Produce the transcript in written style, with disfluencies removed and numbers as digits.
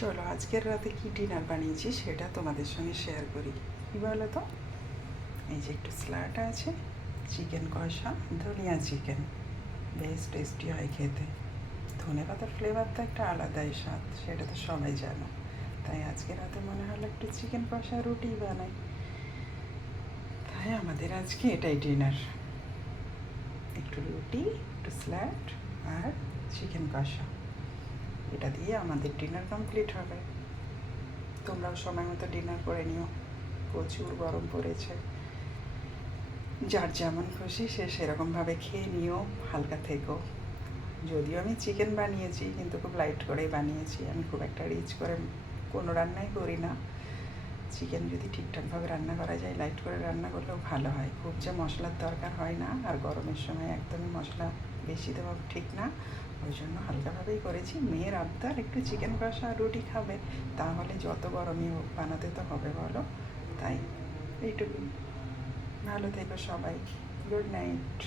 চলো আজকের রাতে কি ডিনার বানিয়েছি সেটা তোমাদের সঙ্গে শেয়ার করি। কী বলো তো, এই যে একটু স্যালাড আছে, চিকেন কষা, ধনিয়া চিকেন, বেশ টেস্টি হয় খেতে। ধনে পাতার ফ্লেভার তো একটা আলাদাই স্বাদ, সেটা তো সবাই জানো। তাই আজকে রাতে মনে হলো একটু চিকেন কষা রুটি বানাই, তাই আমাদের আজকে এটাই ডিনার। একটু রুটি, একটু স্যালাড আর চিকেন কষা, এটা দিয়ে আমাদের ডিনার কমপ্লিট হবে। তোমরাও সময় মতো ডিনার করে নিও, প্রচুর গরম পড়েছে। যার যেমন খুশি সে সেরকমভাবে খেয়ে নিও, হালকা থেকো। যদিও আমি চিকেন বানিয়েছি কিন্তু খুব লাইট করেই বানিয়েছি, আমি খুব একটা রিচ করে কোনো রান্নাই করি না। চিকেন যদি ঠিকঠাকভাবে রান্না করা যায়, লাইট করে রান্না করলেও ভালো হয়। খুব যে মশলার দরকার হয় না, আর গরমের সময় একদমই মশলা বেশি দেওয়া ঠিক না, ওই জন্য হালকাভাবেই করেছি। মেয়ের আবদার একটু চিকেন কষা আর রুটি খাবে, তাহলে যত গরমই হোক বানাতে তো হবে বলো। তাই এইটুকুই। ভালো থেকো সবাই, গুড নাইট।